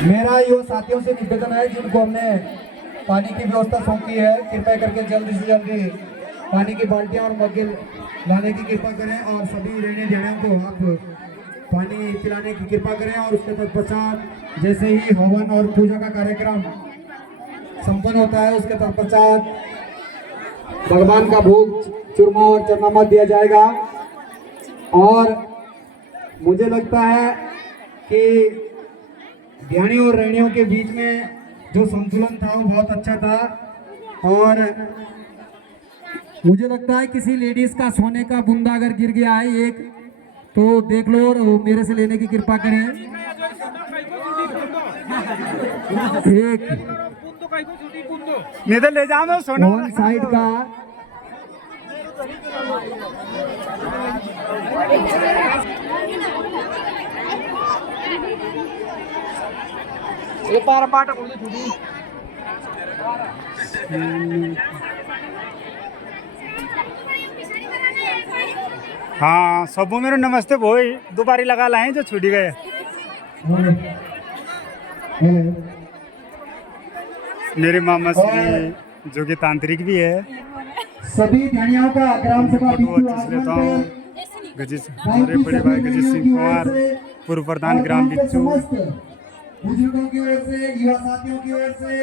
मेरा युवा साथियों से निवेदन है जिनको हमने पानी की व्यवस्था सौंपी है, कृपया करके जल्दी से जल्दी पानी की बाल्टियां और मग्गे लाने की कृपा करें और सभी रहने देने को आप पानी पिलाने की कृपा करें। और उसके तत्पश्चात जैसे ही हवन और पूजा का कार्यक्रम संपन्न होता है उसके तत्पश्चात भगवान का भोग चूरमा और चरनामत दिया जाएगा। और मुझे लगता है कि ध्यानी और रैणियों के बीच में जो संतुलन था वो बहुत अच्छा था। और मुझे लगता है किसी लेडीज का सोने का बूंदा अगर गिर गया है एक तो देख लो और मेरे से लेने की कृपा करें। एक नहीं तो ले जाओ सोना वन साइड का ये पार पाट बोल दे हाँ सबो मेरे नमस्ते भोई दोबारी लगा लाए जो छूटी गए। मेरे मामा श्री जो कि तांत्रिक भी है। सभी ध्यानियों का ग्राम सभा लेता हूँ हमारे बड़े भाई गजित सिंह कुमार पूर्व प्रधान ग्राम बिच्छू बुजुर्गों की ओर से युवा साथियों की ओर से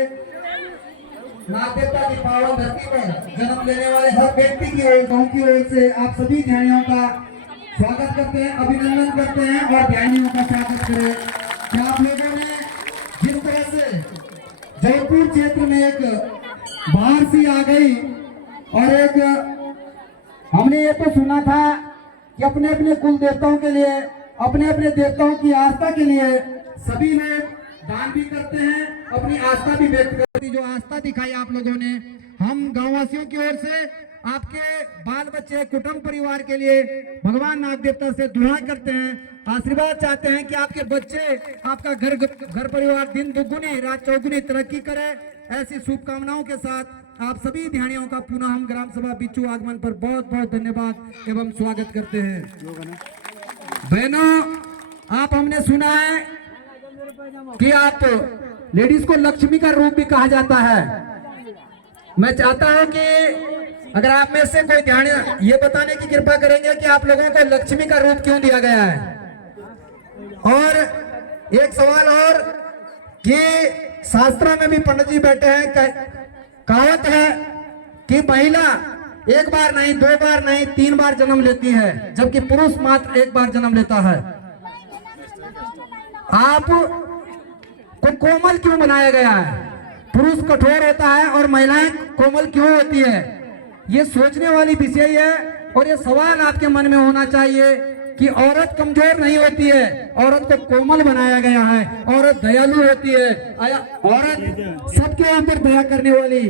नागदेवता की पावन धरती पर जन्म लेने वाले हर व्यक्ति की ओर गाँव की ओर से आप सभी ध्यानियों का स्वागत करते हैं, अभिनंदन करते हैं और ध्यानियों का स्वागत करें। क्या आप लोगों ने जिस तरह से जयपुर क्षेत्र में एक बाहर सी आ गई और एक हमने ये तो सुना था कि अपने अपने कुल देवताओं के लिए अपने अपने देवताओं की आस्था के लिए सभी लोग दान भी करते हैं, अपनी आस्था भी व्यक्त करती। जो आस्था दिखाई आप लोगों ने, हम गांववासियों की ओर से आपके बाल बच्चे कुटुंब परिवार के लिए भगवान नाग देवता से दुआ करते हैं, आशीर्वाद चाहते हैं कि आपके बच्चे आपका घर परिवार दिन दुगुनी रात चौगुनी तरक्की करे। ऐसी शुभकामनाओं के साथ आप सभी ध्यानियों का पुनः हम ग्राम सभा बिच्छू आगमन पर बहुत बहुत धन्यवाद एवं स्वागत करते हैं। बहनों, आप हमने सुना है कि आप लेडीज को लक्ष्मी का रूप भी कहा जाता है। मैं चाहता हूं कि अगर आप में से कोई ध्यान ये बताने की कृपा करेंगे कि आप लोगों को लक्ष्मी का रूप क्यों दिया गया है। और एक सवाल और कि शास्त्रों में भी पंडित जी बैठे हैं, कहावत है कि महिला एक बार नहीं, दो बार नहीं, 3 बार जन्म लेती है, जबकि पुरुष मात्र 1 बार जन्म लेता है। आप को कोमल क्यों बनाया गया है? पुरुष कठोर होता है और महिलाएं कोमल क्यों होती है? ये सोचने वाली विषय है और ये सवाल आपके मन में होना चाहिए कि औरत कमजोर नहीं होती है, औरत को कोमल बनाया गया है, औरत दयालु होती है, औरत सबके ऊपर दया करने वाली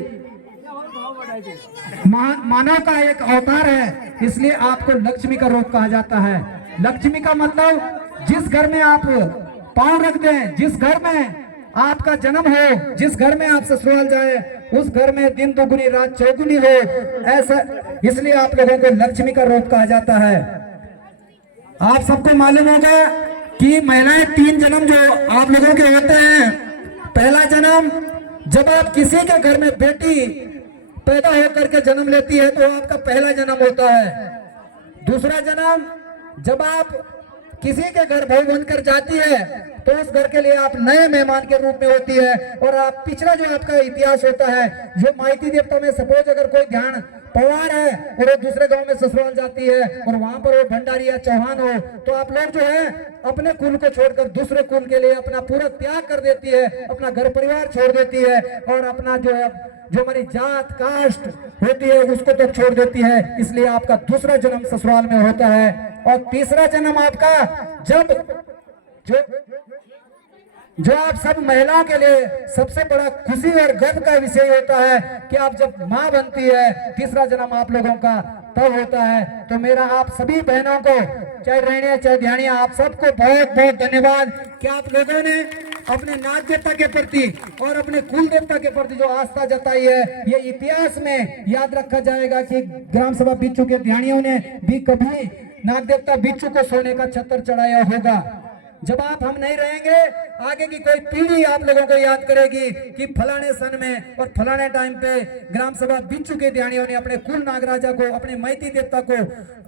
मानव का एक अवतार है। इसलिए आपको लक्ष्मी का रूप कहा जाता है। लक्ष्मी का मतलब जिस घर में आप पांव रख दें, जिस घर में आपका जन्म हो, जिस घर में आप ससुराल जाए, उस घर में दिन दुगुनी रात चौगुनी हो, ऐसा इसलिए आप लोगों को लक्ष्मी का रूप कहा जाता है। आप सबको मालूम होगा कि महिलाएं 3 जन्म जो आप लोगों के होते हैं। पहला जन्म जब आप किसी के घर में बेटी पैदा होकर के जन्म लेती है तो आपका पहला जन्म होता है। दूसरा जन्म जब आप किसी के घर बहू बनकर जाती है तो उस घर के लिए आप नए मेहमान के रूप में होती है। और आप पिछला जो आपका इतिहास होता है, जो माइती देवता में सपोज अगर कोई ध्यान पवार है और वो दूसरे गांव में ससुराल जाती है और वहां पर वो भंडारी या चौहान हो, तो आप लोग जो है अपने कुल को छोड़कर दूसरे कुल के लिए अपना पूरा त्याग कर देती है, अपना घर परिवार छोड़ देती है और अपना जो है जो हमारी जात कास्ट होती है उसको तो छोड़ देती है। इसलिए आपका दूसरा जन्म ससुराल में होता है। और तीसरा जन्म आपका जब जो आप सब महिलाओं के लिए सबसे बड़ा खुशी और गर्व का विषय होता है कि आप जब मां बनती है, तीसरा जन्म आप लोगों का तब होता है। तो मेरा आप सभी बहनों को, चाहे रहने चाहे ध्यानिया, आप सबको बहुत बहुत धन्यवाद कि आप लोगों ने अपने नाग देवता के प्रति और अपने कुल देवता के प्रति जो आस्था जताई है। ये इतिहास में याद रखा जाएगा कि ग्राम सभा बिच्छू के ध्यानियों ने भी कभी नाग देवता बिच्छू को सोने का छत्र चढ़ाया होगा। जब आप हम नहीं रहेंगे, आगे की कोई पीढ़ी आप लोगों को याद करेगी कि फलाने सन में और फलाने टाइम पे ग्राम सभा बिच्छू के ध्यानियों ने अपने कुल नागराजा को, अपने मैती देवता को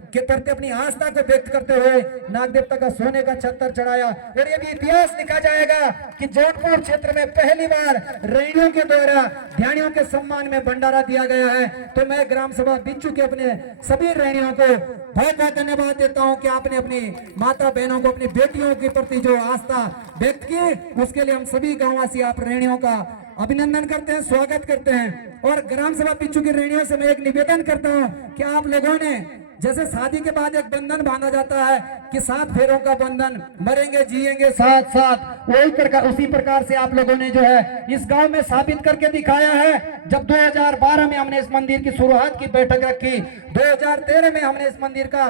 के प्रति अपनी आस्था को व्यक्त करते हुए नाग देवता का सोने का छत्तर चढ़ाया। और ये भी इतिहास लिखा जाएगा कि जौनपुर क्षेत्र में पहली बार रैनियों के द्वारा ध्यानियों के सम्मान में भंडारा दिया गया है। तो मैं ग्राम सभा बिच्छू के अपने सभी रैनियों को बहुत बहुत धन्यवाद देता हूं कि आपने अपनी माता बहनों को, अपनी बेटियों के प्रति जो आस्था व्यक्त की, उसके लिए हम सभी गांववासी आप रैनियों का अभिनंदन करते हैं, स्वागत करते हैं। और ग्राम सभा बिच्छू की रैनियों से मैं एक निवेदन करता हूं कि आप लोगों ने, जैसे शादी के बाद एक बंधन बांधा जाता है कि 7 फेरों का बंधन, मरेंगे जिएंगे साथ साथ, वही प्रकार उसी प्रकार से आप लोगों ने जो है इस गांव में साबित करके दिखाया है। जब 2012 में हमने इस मंदिर की शुरुआत की बैठक रखी, 2013 में हमने इस मंदिर का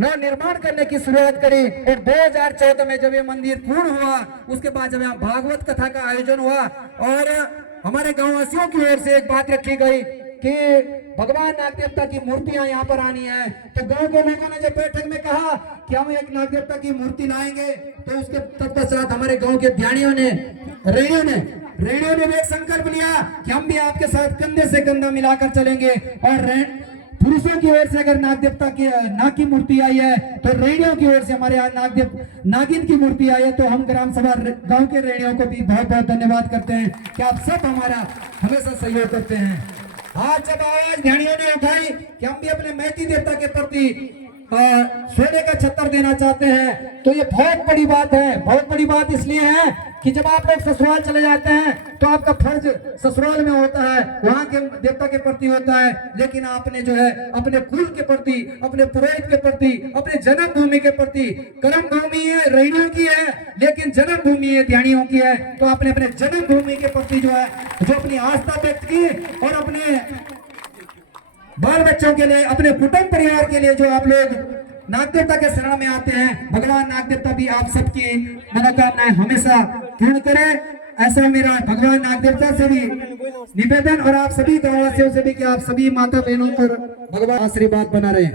निर्माण करने की शुरुआत करी, और 2014 में जब ये मंदिर पूर्ण हुआ, उसके बाद जब यहाँ भागवत कथा का आयोजन हुआ और हमारे गांववासियों की ओर से एक बात रखी गई कि भगवान नाग देवता की मूर्तियां यहाँ पर आनी है। तो गांव के लोगों ने जब बैठक में कहा कि हम एक नाग देवता की मूर्ति लाएंगे, तो उसके तत्पश्चात हमारे गांव के ध्यानियों ने, रेणियों ने भी एक संकल्प लिया कि हम भी आपके साथ कंधे से कंधा मिलाकर चलेंगे। और पुरुषों की ओर से अगर नाग देवता की नाग की मूर्ति आई है, तो रेणियों की ओर से हमारे यहाँ नागिन की मूर्ति आई है। तो हम ग्राम सभा गांव के रेणियों को भी बहुत बहुत धन्यवाद करते हैं कि आप सब हमारा हमेशा सहयोग करते हैं। आज जब आवाज ध्यानियों ने उठाई कि हम भी अपने मैती देवता के प्रति सोने का छत्तर देना चाहते हैं, तो ये बहुत बड़ी बात है। बहुत बड़ी बात इसलिए है कि जब आप लोग ससुराल चले जाते हैं तो आपका फर्ज ससुराल में होता है, वहां के देवता के प्रति होता है, लेकिन आपने जो है अपने कुल के प्रति, अपने पुरोहित के प्रति, अपने जन्मभूमि के प्रति, कर्म भूमि है रैनियों की है, लेकिन जन्मभूमि है ध्यानियों की है, तो आपने अपने जन्मभूमि के प्रति जो है, जो अपनी आस्था व्यक्त की और अपने बाल बच्चों के लिए, अपने कुटुंब परिवार के लिए जो आप लोग नाग देवता के शरण में आते हैं, भगवान नाग देवता भी आप सबकी मनोकामनाएं हमेशा पूर्ण करे। ऐसा मेरा भगवान नाग देवता से भी निवेदन और आप सभी गांववासियों से भी कि आप सभी माता बहनों पर भगवान आशीर्वाद बना रहे।